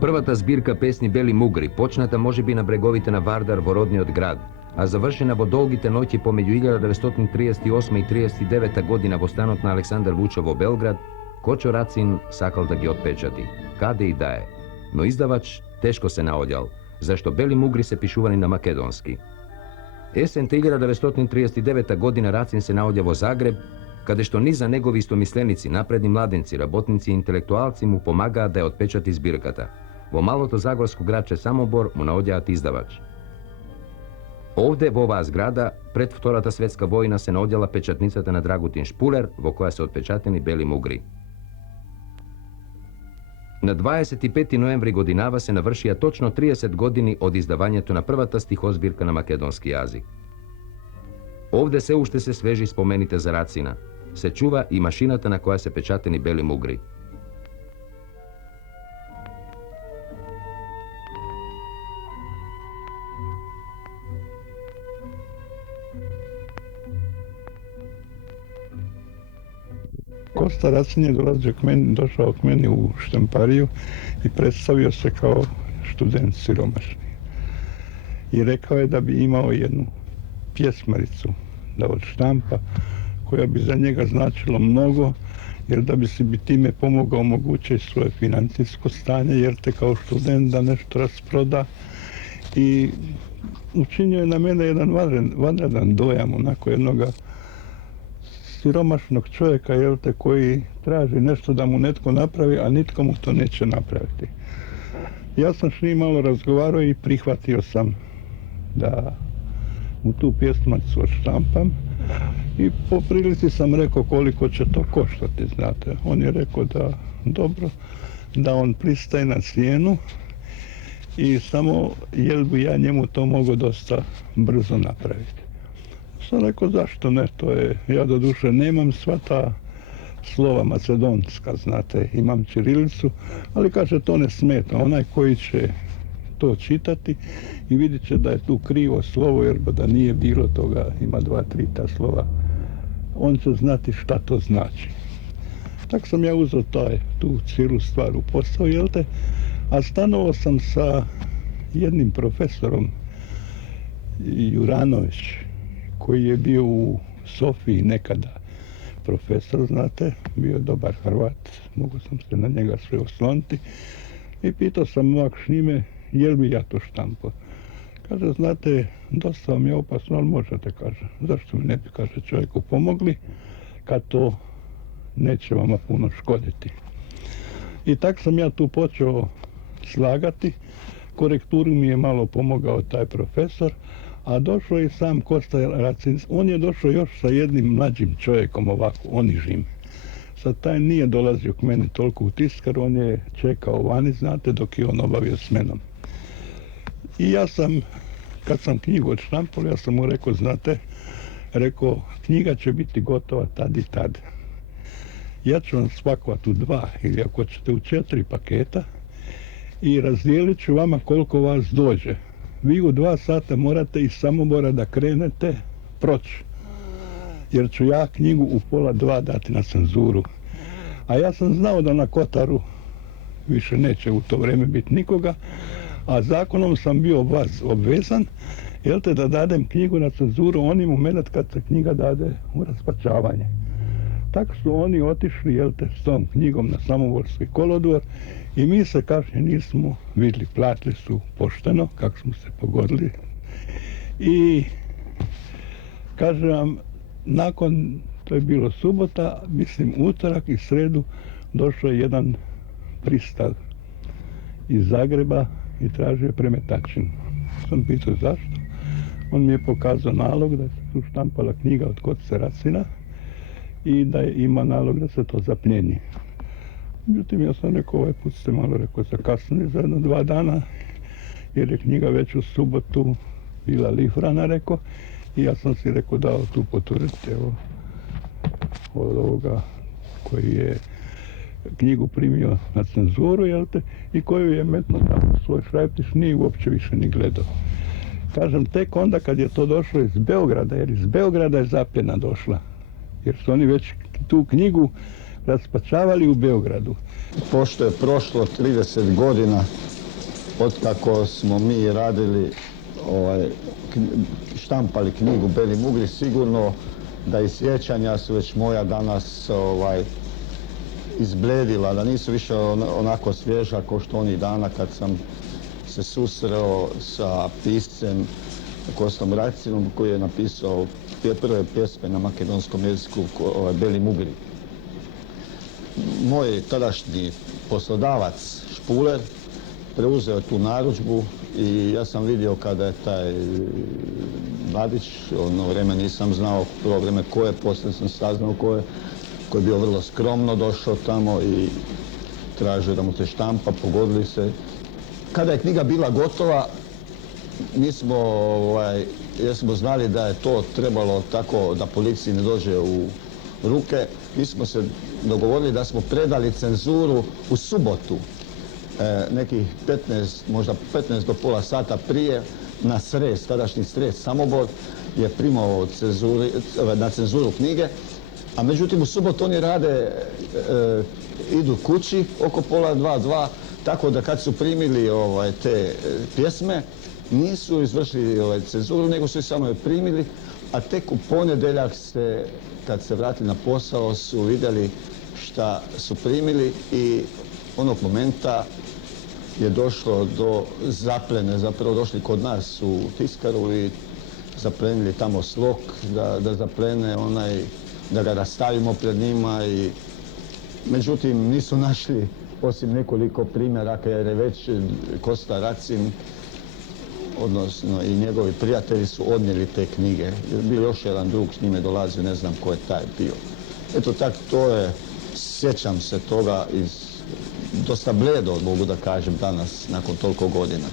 Prvata zbirka pesni Beli Mugri počnata može bi na bregovite na Vardar Vorodni od grad, a završena vo dolgite noći pomeđu 1938. i 39. godina vo stanotna Aleksandar Vučovo Belgrad, Kočo Racin sakal da gi otpečati, kade i daje. No izdavač teško se naodjal, zašto Beli Mugri se pišuvani na makedonski. Jesen 1939. godina Racin se naodjavo Zagreb, kada što niza njegovi istomislenici, napredni mladenci, rabotnici i intelektualci mu pomaga da je otpečati zbirkata. Vo malo to zagorsko gradče Samobor mu naodjavati izdavač. Ovdje, vo ova zgrada, pred Vtorata svjetska vojna se naodjala pečatnicata na Dragutin Špuler, vo koja se otpečateni Beli Mugri. Na 25. novembri godinava se navršija točno 30 godini od izdavanja to na prvata stihozbirka na makedonski jazik. Ovdje se ušte se sveži spomenite za Racina, se čuva i mašinata na koja se pečateni Beli Mugri. Kosta Racin je došao k meni u štampariju i predstavio se kao student siromašni. I rekao je da bi imao jednu pjesmaricu da odštampa koja bi za njega značilo mnogo, jer da bi si bi time pomogao omogućiti svoje financijsko stanje, jer te kao student da nešto rasproda. I učinio je na mene jedan vanredan dojam, onako jednoga siromašnog čovjeka, koji traži nešto da mu netko napravi, a nitko mu to neće napraviti. Ja sam s njim malo razgovarao i prihvatio sam da mu tu pjesmaricu odštampam i po prilici sam rekao koliko će to koštati, znate. On je rekao da dobro, da on pristaje na cijenu i samo jel bi ja njemu to mogao dosta brzo napraviti. Sam rekao zašto ne, ja do duše nemam sva ta slova macedonska, znate, imam ćirilicu, ali kaže to ne smeta, onaj koji će to čitati i vidjet će da je tu krivo slovo, jer da nije bilo toga, ima 2-3 ta slova, on će znati šta to znači. Tako sam ja uzeo tu cijelu stvar u posao, a stanovao sam sa jednim profesorom Juranović, koji je bio u Sofiji nekada profesor, znate, bio je dobar Hrvat, mogu sam se na njega sve osloniti i pitao sam ovak Šnime, jel bi ja to štampao? Kaže, znate, dosta vam je opasno, ali možete, kaže, zašto mi ne bi, kaže, čovjeku pomogli, kad to neće vama puno škoditi. I tak sam ja tu počeo slagati, korekturu mi je malo pomogao taj profesor, a došao je sam Kosta Racin. On je došao još sa jednim mlađim čovjekom ovako, onižim. Sad taj nije dolazio k meni toliko u tiskar, on je čekao vani, znate, dok je on obavio s menom. I ja sam, kad sam knjigu odštampao, ja sam mu rekao, znate, knjiga će biti gotova tad i tad. Ja ću vam spakovati u 2 ili ako ćete u 4 paketa i razdijelit ću vama koliko vas dođe. Vi u 2 sata morate iz Samobora da krenete proći, jer ću ja knjigu u 1:30 dati na cenzuru. A ja sam znao da na Kotaru više neće u to vrijeme biti nikoga, a zakonom sam bio obvezan, da dadem knjigu na cenzuru onim momenat kad se knjiga dade u raspačavanje. Tako su oni otišli, s tom knjigom na Samoborski kolodvor i mi se kasnije nismo vidjeli, platili su pošteno, kako smo se pogodili. I kažem vam, nakon, to je bilo subota, mislim utorak i sredu, došao je jedan pristav iz Zagreba i tražio premetačinu. Sam pitao zašto. On mi je pokazao nalog da se tu štampala knjiga od Koste Racina i da ima nalog da se to zapljeni. Međutim, ja sam rekao, ovaj put ste malo zakasnili za 2 dana, jer je knjiga već u subotu bila lifrana, rekao, i ja sam si dao tu potvrditi, evo, od ovoga koji je knjigu primio na cenzuru, i koju je metno tamo svoj šrajptiš, nije uopće više ni gledao. Kažem, tek onda kad je to došlo iz Beograda, jer iz Beograda je zapljena došla, jer su oni već tu knjigu raspačavali u Beogradu. Pošto je prošlo 30 godina otkako smo mi radili, štampali knjigu Beli mugri, sigurno da i sjećanja su već moja danas izbledila, da nisu više onako svježa kao što onih dana kad sam se susreo sa piscem Kostom Racinom koji je napisao prve pjesme na makedonskom jeziku, Beli mugri. Moj tadašnji poslodavac Špuler preuzeo tu narudžbu i ja sam vidio kada je taj mladić, ono vrijeme nisam znao prvo vrijeme ko je, poslije sam saznao ko je, koji je bio vrlo skromno došao tamo i tražio da mu se štampa, pogodili se. Kada je knjiga bila gotova, mi smo, jer smo znali da je to trebalo tako da policiji ne dođe u ruke, mi smo se dogovorili da smo predali cenzuru u subotu, nekih 15, možda 15 do pola sata prije, na Sres, tadašnji Sres Samobor je primao na cenzuru knjige, a međutim u subotu oni rade, idu kući oko pola 2, tako da kad su primili te pjesme, nisu izvršili cenzuru, nego su ih samo primili, a tek u ponedjeljak kad se vratili na posao, su vidjeli šta su primili i onog momenta je došlo do zaplene, zapravo došli kod nas u tiskaru i zaplenili tamo slog, da zaplene da ga rastavimo pred njima i međutim nisu našli osim nekoliko primjeraka jer je već Kosta Racin, odnosno i njegovi prijatelji su odnijeli te knjige. Bio još jedan drug s njime dolazio, ne znam ko je taj bio. Eto tako, to je, sjećam se toga dosta bledo, mogu da kažem danas, nakon toliko godina.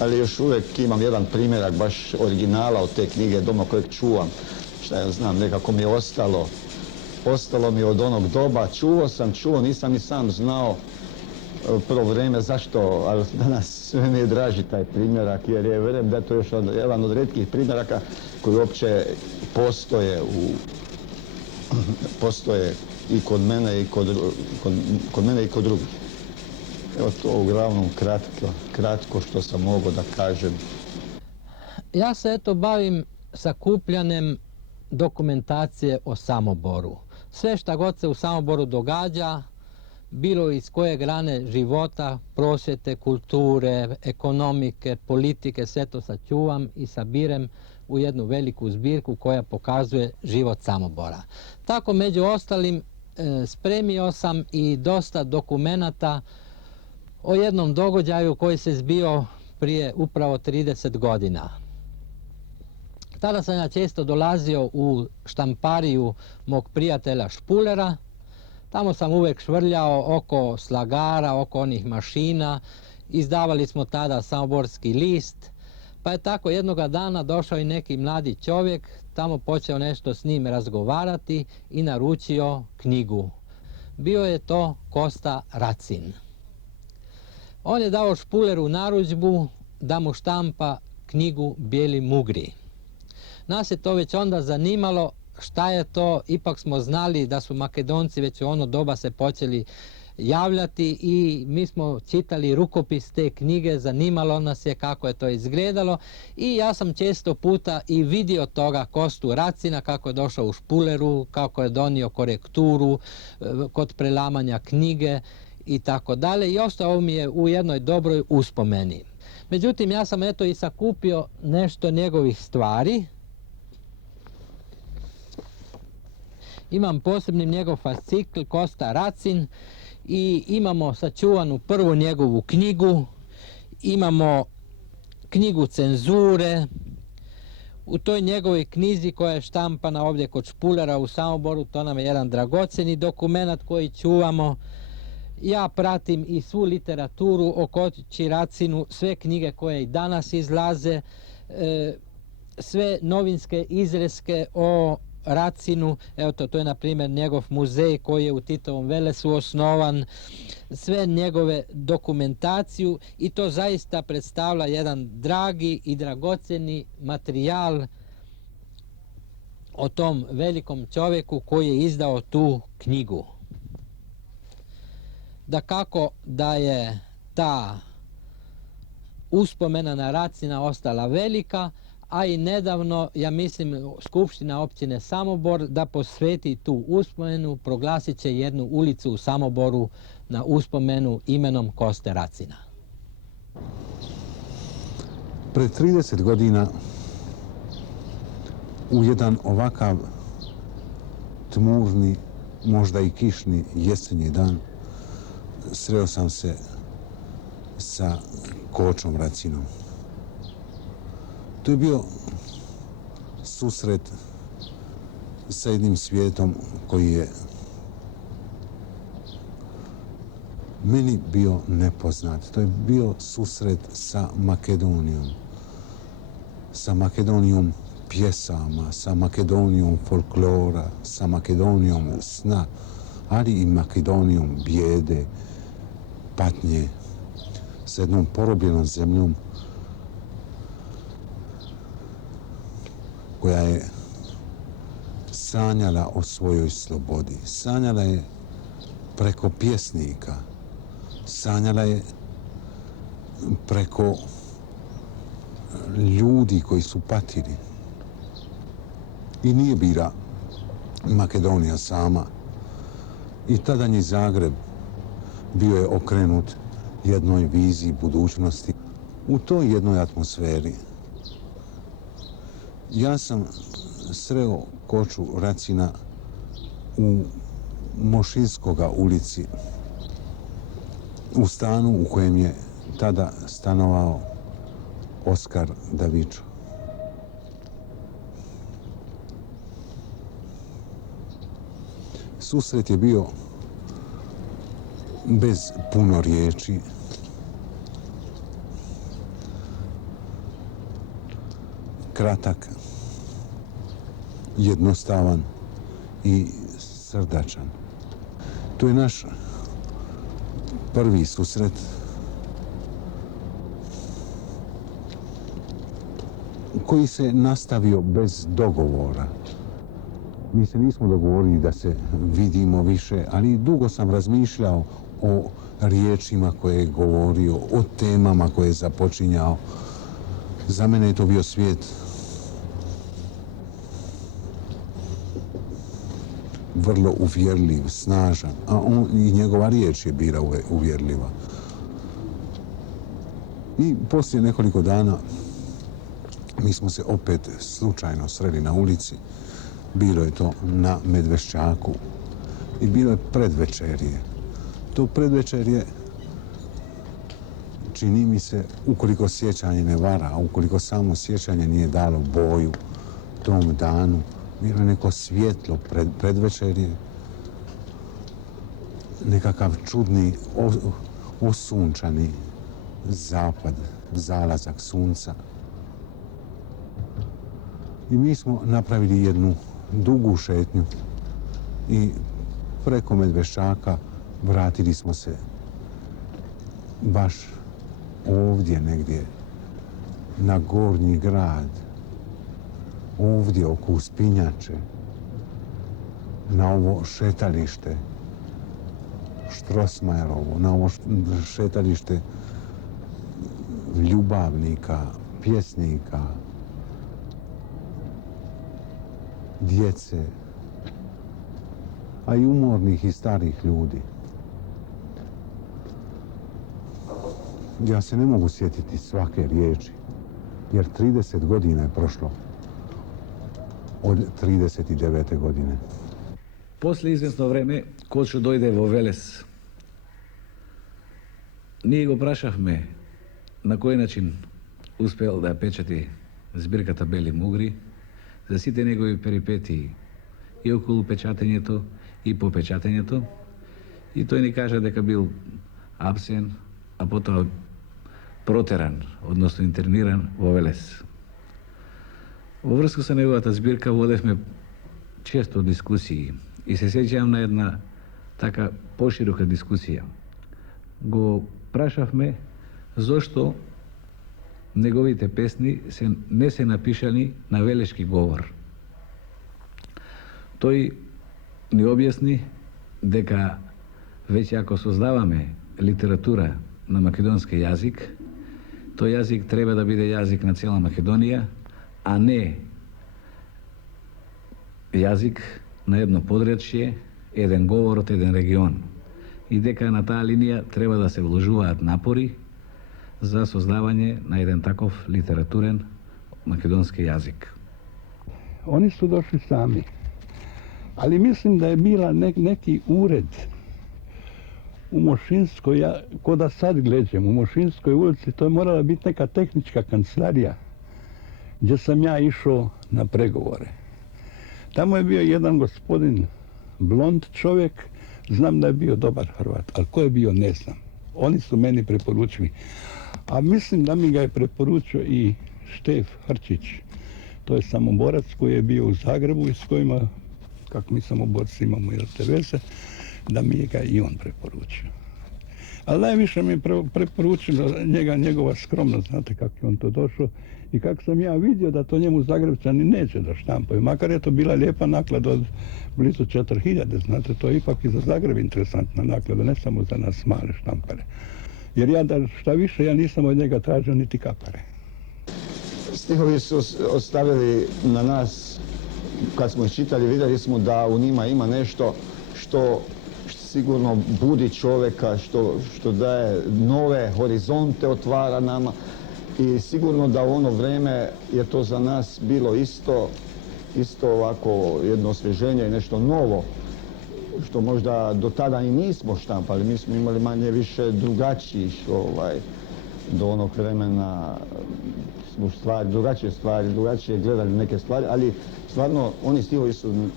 Ali još uvijek imam jedan primjerak baš originala od te knjige doma kojeg čuvam. Šta ja znam, nekako mi je ostalo mi od onog doba. Čuo, nisam i sam znao prvo vrijeme zašto, ali danas sve mi je draži taj primjerak jer je, vjerujem da je to još jedan od rijetkih primjeraka koji uopće postoje i kod mene i kod drugih. Evo to uglavnom kratko što sam mogao da kažem. Ja se bavim sakupljanjem dokumentacije o Samoboru. Sve šta god se u Samoboru događa, bilo iz koje grane života, prosvjete, kulture, ekonomike, politike, sve to sačuvam i sabirem u jednu veliku zbirku koja pokazuje život Samobora. Tako među ostalim spremio sam i dosta dokumenata o jednom događaju koji se zbio prije upravo 30 godina. Tada sam ja često dolazio u štampariju mog prijatelja Špulera. Tamo sam uvijek švrljao oko slagara, oko onih mašina. Izdavali smo tada Samoborski list. Pa je tako jednoga dana došao i neki mladi čovjek, tamo počeo nešto s njim razgovarati i naručio knjigu. Bio je to Kosta Racin. On je dao Špuleru narudžbu da mu štampa knjigu Bijeli mugri. Nas je to već onda zanimalo šta je to, ipak smo znali da su Makedonci već u ono doba se počeli javljati i mi smo čitali rukopis te knjige, zanimalo nas je kako je to izgledalo i ja sam često puta i vidio toga Kostu Racina kako je došao u Špuleru, kako je donio korekturu kod prelamanja knjige i tako dalje i ostao mi je u jednoj dobroj uspomeni. Međutim, ja sam i sakupio nešto njegovih stvari. Imam posebni njegov fascikl Kosta Racin i imamo sačuvanu prvu njegovu knjigu, imamo knjigu cenzure. U toj njegovoj knjizi koja je štampana ovdje kod Špulera u Samoboru, to nam je jedan dragocjeni dokumenat koji čuvamo. Ja pratim i svu literaturu o Kosti Racinu, sve knjige koje i danas izlaze, sve novinske izreske o Racinu, evo to je na primjer njegov muzej koji je u Titovom Velesu osnovan, sve njegove dokumentaciju i to zaista predstavlja jedan dragi i dragocjeni materijal o tom velikom čovjeku koji je izdao tu knjigu. Da kako da je ta uspomena na Racina ostala velika, a i nedavno, ja mislim, Skupština općine Samobor da posveti tu uspomenu, proglasit će jednu ulicu u Samoboru na uspomenu imenom Koste Racina. Pred 30 godina u jedan ovakav tmurni, možda i kišni jesenji dan sreo sam se sa Kočom Racinom. To je bio susret sa jednim svijetom koji je meni bio nepoznat. To je bio susret sa Makedonijom. Sa Makedonijom pjesama, sa Makedonijom folklora, sa Makedonijom sna, ali i Makedonijom bijede, patnje, sa jednom porobljenom zemljom koja je sanjala o svojoj slobodi. Sanjala je preko pjesnika, sanjala je preko ljudi koji su patili. I nije bila Makedonija sama. I tadanji Zagreb bio je okrenut jednoj viziji budućnosti. U toj jednoj atmosferi ja sam sreo Koču Racina u Mošinskoga ulici, u stanu u kojem je tada stanovao Oskar Davičo. Susret je bio bez puno riječi. Kratak, jednostavan i srdačan. To je naš prvi susret koji se nastavio bez dogovora. Mi se nismo dogovorili da se vidimo više, ali dugo sam razmišljao o riječima koje je govorio, o temama koje je započinjao. Za mene je to bio svijet vrlo uvjerljiv, snažan, a i njegova riječ je bila uvjerljiva. I poslije nekoliko dana mi smo se opet slučajno sreli na ulici. Bilo je to na Medveščaku i bilo je predvečerje. To predvečerje, čini mi se, ukoliko sjećanje ne vara, a ukoliko samo sjećanje nije dalo boju tom danu, bilo je neko svjetlo predvečerje, nekakav čudni, osunčani zapad, zalazak sunca. I mi smo napravili jednu dugu šetnju i preko Medveščaka vratili smo se baš ovdje negdje, na Gornji grad, ovdje oko Uspinjače, na ovo šetalište Štrosmajerovo, na ovo šetalište ljubavnika, pjesnika, djece, a i umornih i starih ljudi. Ja se ne mogu sjetiti svake riječi, jer 30 godina je prošlo od 39. godine. После известно време, Кочо дојде во Велес. Ние го прашавме на кој начин успел да печати збирката Бели мугри, за сите негови перипетии и околу печатењето и по печатењето. И тој ни кажа дека бил апсен, а потоа протеран, односно интерниран во Велес. Во врска со неговата збирка водевме често дискусии и се сеќавам на една така поширока дискусија. Го прашавме зошто неговите песни не се напишани на велешки говор. Тој ни објасни дека već ako sozdavame literatura na makedonski jazik, to jazik treba da bude jazik na cijela Makedonija, a ne jazik na jedno područje, jedan govor od jedan region. I дека na ta linija treba da se vložuvaат napori za sozdavanje na jedan takov literaturen makedonski jazik. Oni su došli sami. Ali mislim da je bila neki ured u Mošinskoj, ko da sad gledam, u Mošinskoj ulici, to je morala biti neka tehnička kancelarija gdje sam ja išao na pregovore. Tamo je bio jedan gospodin, blond čovjek, znam da je bio dobar Hrvat, ali ko je bio ne znam. Oni su meni preporučili. A mislim da mi ga je preporučio i Štef Hrčić. To je samoborac koji je bio u Zagrebu i s kojima, kako mi samoborci imamo veze, da mi je ga i on preporučio. Ali najviše mi je preporučila njegova skromnost, znate kako je on to došao i kako sam ja vidio da to njemu Zagrebčani neće da štampaju. Makar je to bila lijepa naklada od blizu 4000, znate, to je ipak i za Zagreb interesantna naklada, ne samo za nas male štampare. Jer ja šta više, ja nisam od njega tražio niti kapare. Stihovi su ostavili na nas, kad smo ih čitali, vidjeli smo da u njima ima nešto što sigurno budi čovjeka, što daje nove horizonte, otvara nama i sigurno da u ono vrijeme je to za nas bilo isto ovako jedno osvježenje i nešto novo, što možda do tada i nismo štampali. Mi smo imali manje više drugačijih do onog vremena smo drugačije gledali neke stvari, ali stvarno oni stihovi su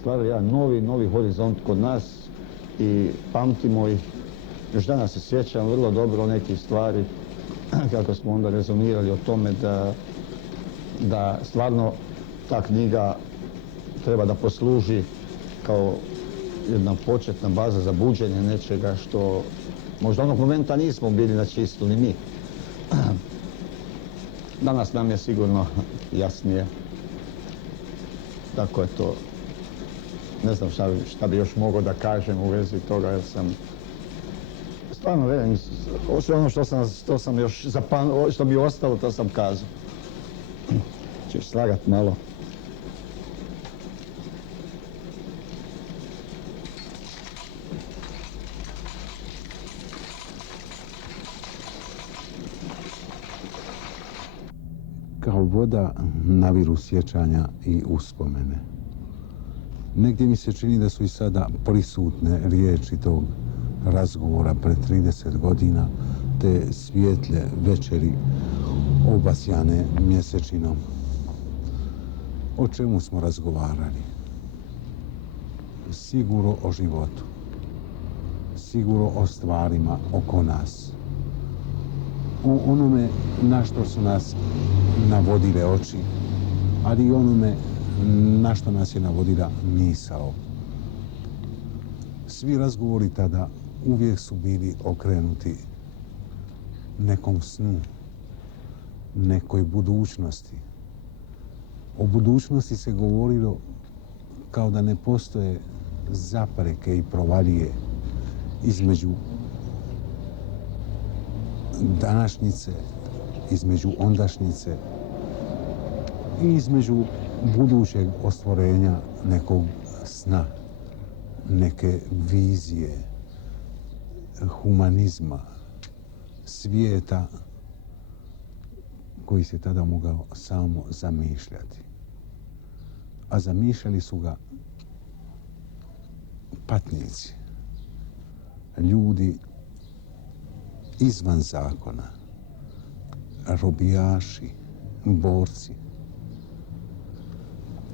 stvarali jedan novi horizont kod nas i pamtimo ih. Još danas se sjećam vrlo dobro nekih stvari kako smo onda rezonirali o tome da stvarno ta knjiga treba da posluži kao jedna početna baza za buđenje nečega što možda onog momenta nismo bili na čistu ni mi. Danas nam je sigurno jasnije. Tako je to. Ne znam šta bi još mogao da kažem u vezi toga, jer sam stvarno velim, sve ono što sam još zapamtio, što mi je ostalo, to sam kazao. Ćeš slagat malo. Kao voda naviru sjećanja i uspomene. Negdje mi se čini da su i sada prisutne riječi tog razgovora pred 30 godina, te svijetle večeri obasjane mjesečinom. O čemu smo razgovarali? Sigurno o životu. Sigurno o stvarima oko nas. O onome na što su nas navodile oči, ali i onome na što nas je navodila misao. Svi razgovori tada uvijek su bili okrenuti nekom snu, nekoj budućnosti. O budućnosti se govorilo kao da ne postoje zapreke i provalije između današnjice, između ondašnjice i između budućeg ostvarenja nekog sna, neke vizije, humanizma, svijeta koji se tada mogao samo zamišljati. A zamišljali su ga patnici, ljudi izvan zakona, robijaši, borci,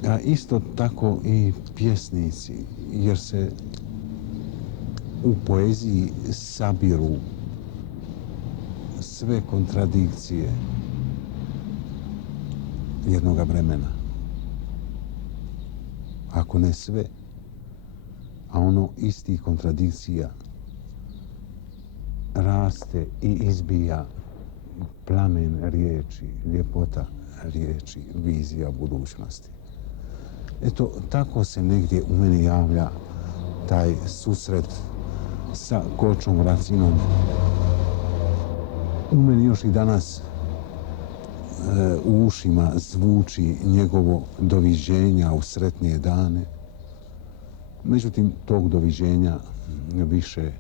a isto tako i pjesnici, jer se u poeziji sabiru sve kontradikcije jednoga vremena. Ako ne sve, a ono istih kontradikcija raste i izbija plamen riječi, ljepota riječi, vizija budućnosti. Eto, tako se negdje u meni javlja taj susret sa Kočom Racinom. U meni još i danas u ušima zvuči njegovo doviđenja u sretnije dane. Međutim, tog doviđenja više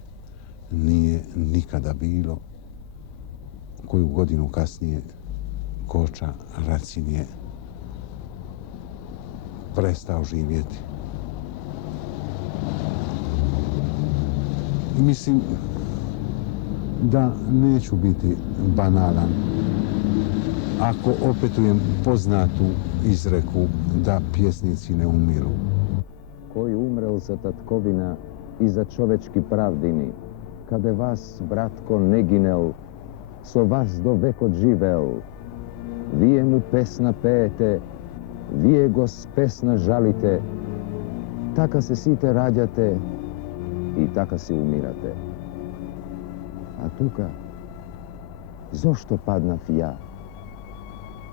nije nikada bilo. Koju godinu kasnije Koča Racin je prestao živjeti. Mislim da neću biti banalan ako opetujem poznatu izreku da pjesnici ne umiru. Koji umrel za tatkovina i za čovečki pravdini, kada vas, bratko, ne ginel, so vas do vekot živel, vije mu pesna pejete, vije go s pesna žalite, taka se site rađate i taka si umirate. A tuka, zašto padna ja?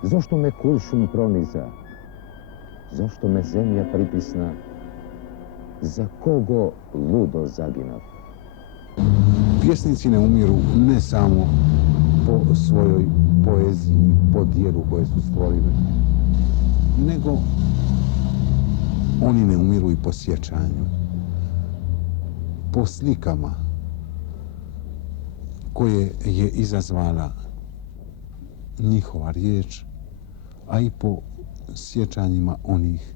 Zašto me kuršum proniza? Zašto me zemlja pritisna? Za kogo ludo zaginav? Pjesnici ne umiru ne samo po svojoj poeziji, po dijelu koje su stvorili, nego oni ne umiru i po sjećanju, po slikama koje je izazvala njihova riječ, a i po sjećanjima onih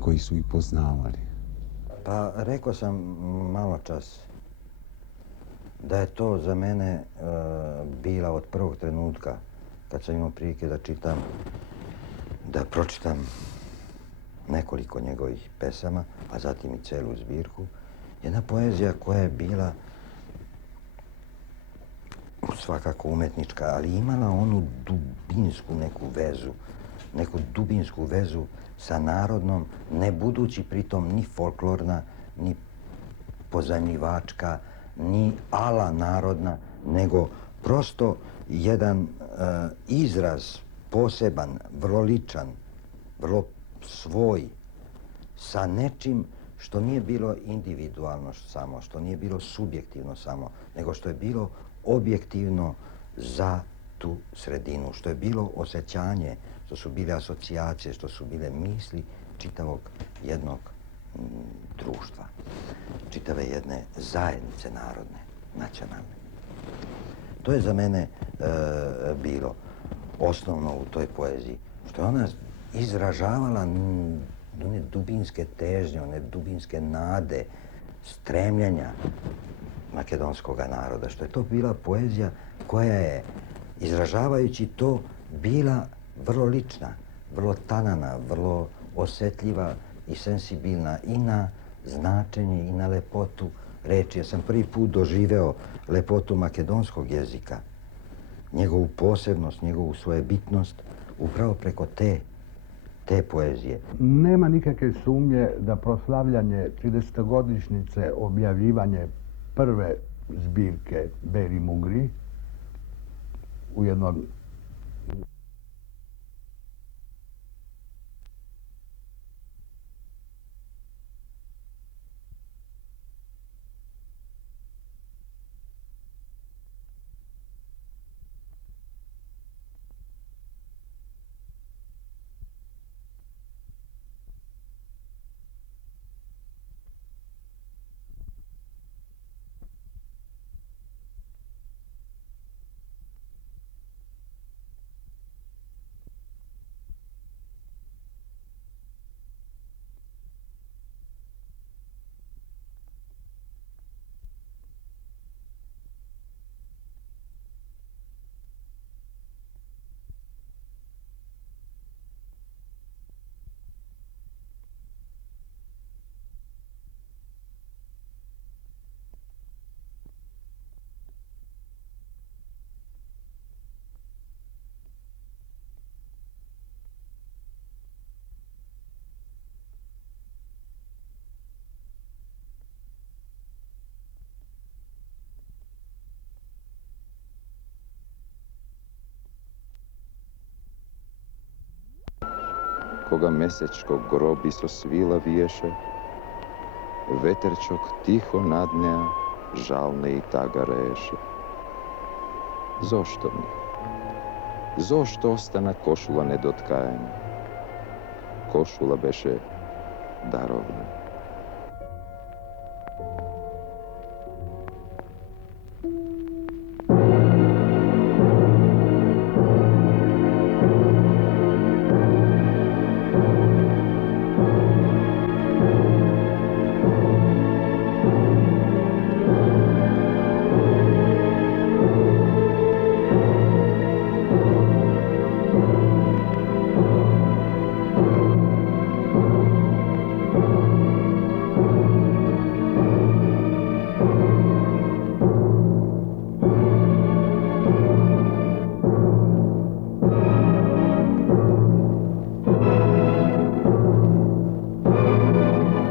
koji su ih poznavali. Pa rekao sam malo čas da je to za mene bila od prvog trenutka kad sam imao prilike da čitam, da pročitam nekoliko njegovih pesama, a zatim i celu zbirku, jedna poezija koja je bila svakako umetnička, ali imala onu dubinsku neku dubinsku vezu sa narodnom, ne budući pritom ni folklorna, ni pozajmljivačka, ni ala narodna, nego prosto jedan izraz poseban, vrlo ličan, vrlo svoj, sa nečim što nije bilo individualno samo, što nije bilo subjektivno samo, nego što je bilo objektivno za tu sredinu, što je bilo osjećanje, što su bile asocijacije, što su bile misli čitavog jednog društva, čitave jedne zajednice narodne, nacionalne. To je za mene bilo osnovno u toj poeziji, što je ona izražavala one dubinske težnje, one dubinske nade, stremljenja makedonskog naroda, što je to bila poezija koja je, izražavajući to, bila vrlo lična, vrlo tanana, vrlo osjetljiva i sensibilna i na značenje i na lepotu reči. Ja sam prvi put doživeo lepotu makedonskog jezika, njegovu posebnost, njegovu svojebitnost, upravo preko te poezije. Nema nikakve sumnje da proslavljanje 30-godišnjice objavljivanje prve zbirke Beli Mugri u jednom koga mesečkog grob iso svila viješe, veterčok tiho nadnja, žalne i taga reše. Zošto mi? Zošto ostana košula nedotkajena? Košula beše darovna.